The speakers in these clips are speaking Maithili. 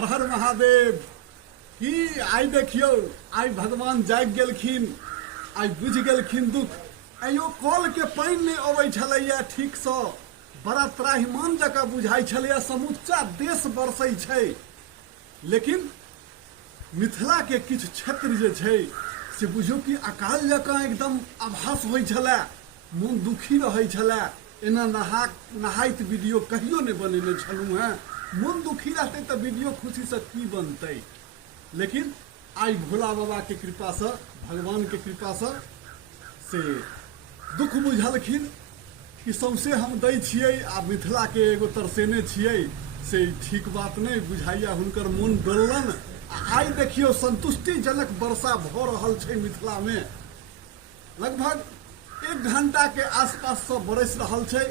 हर हर महादेव की आई देखियो आई भगवान जाग गेलखिन आई बुझ गेलखिन दुख आइयो कल के पानी नहीं अबै छलैया ठीक से बड़ा त्राहिमाम जका बुझाई छलैया समूचा देश बरसै छै लेकिन मिथिला के किछु क्षेत्र जे छै से बुझियो कि अकाल जका एकदम आभास होइ छलै मन दुखी रहै छलै एना नहाइत वीडियो कहियो नहीं बनेने छलहुँ हैं मन दुखी रहते तो वीडियो खुशी से की बनते लेकिन आई भोला बाबा के कृपा से भगवान के कृपा से दुख बुझलखिन कि सौंसे हम दै छियै आ मिथिला के एगो तरसेने छियै से ठीक बात नहीं बुझाइया हुनकर मन डोलन आई देखियो संतुष्टिजनक वर्षा भ रहल छै मिथिला में लगभग 1 घंटा के आसपास से बरस रहल छै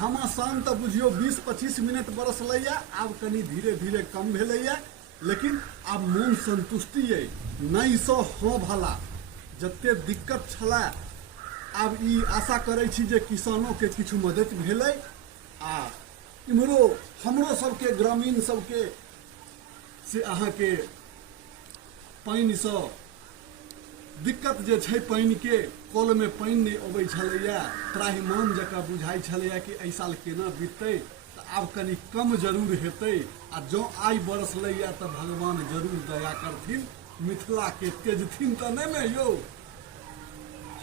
घमासान तो बुझियो 20-25 मिनट बरसलैया आब कनी धीरे धीरे कम भेलैया लेकिन आब मन संतुष्टि है नहीं सो हो भला जते दिक्कत छला आब ई आशा करै छी जे किसानों के किछु मदद भेलै आ इम्हरो हमरो सबके ग्रामीण सबके से अहाँ के पानी से दिक्कत जे छै पानी के कल में पानी नहीं अबै छलैया त्राहिमाम जका बुझाई छलैया कि एहि साल केना बीततै तऽ आब कनी कम जरूर हेतै आ जँ आइ बरसलैया तऽ भगवान जरूर दया करथिन मिथिला के तेजथिन तऽ नहि ने यौ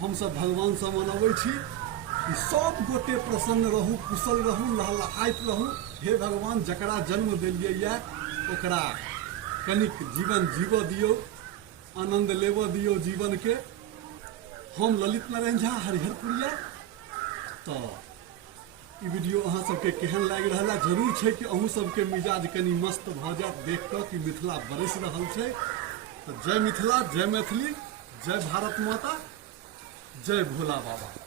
हमसब भगवान से मनबै छी कि सब गोटे प्रसन्न रहू कुशल रहू लहलहाइत रहू हे भगवान जकरा जन्म देलियै या ओकरा कनिक जीवन जीवऽ दियौ आनंद लेवऽ दियौ जीवन के हम ललित नारायण झा हरिहरपुरिया तो ई वीडियो अहाँ सबके केहन लागि रहला जरूर छै कि अहूँ सबके मिजाज कनी मस्त भ जात देख कऽ कि मिथिला बरस रहल छै तो जय मिथिला जय मैथिली जय भारत माता जय भोला बाबा।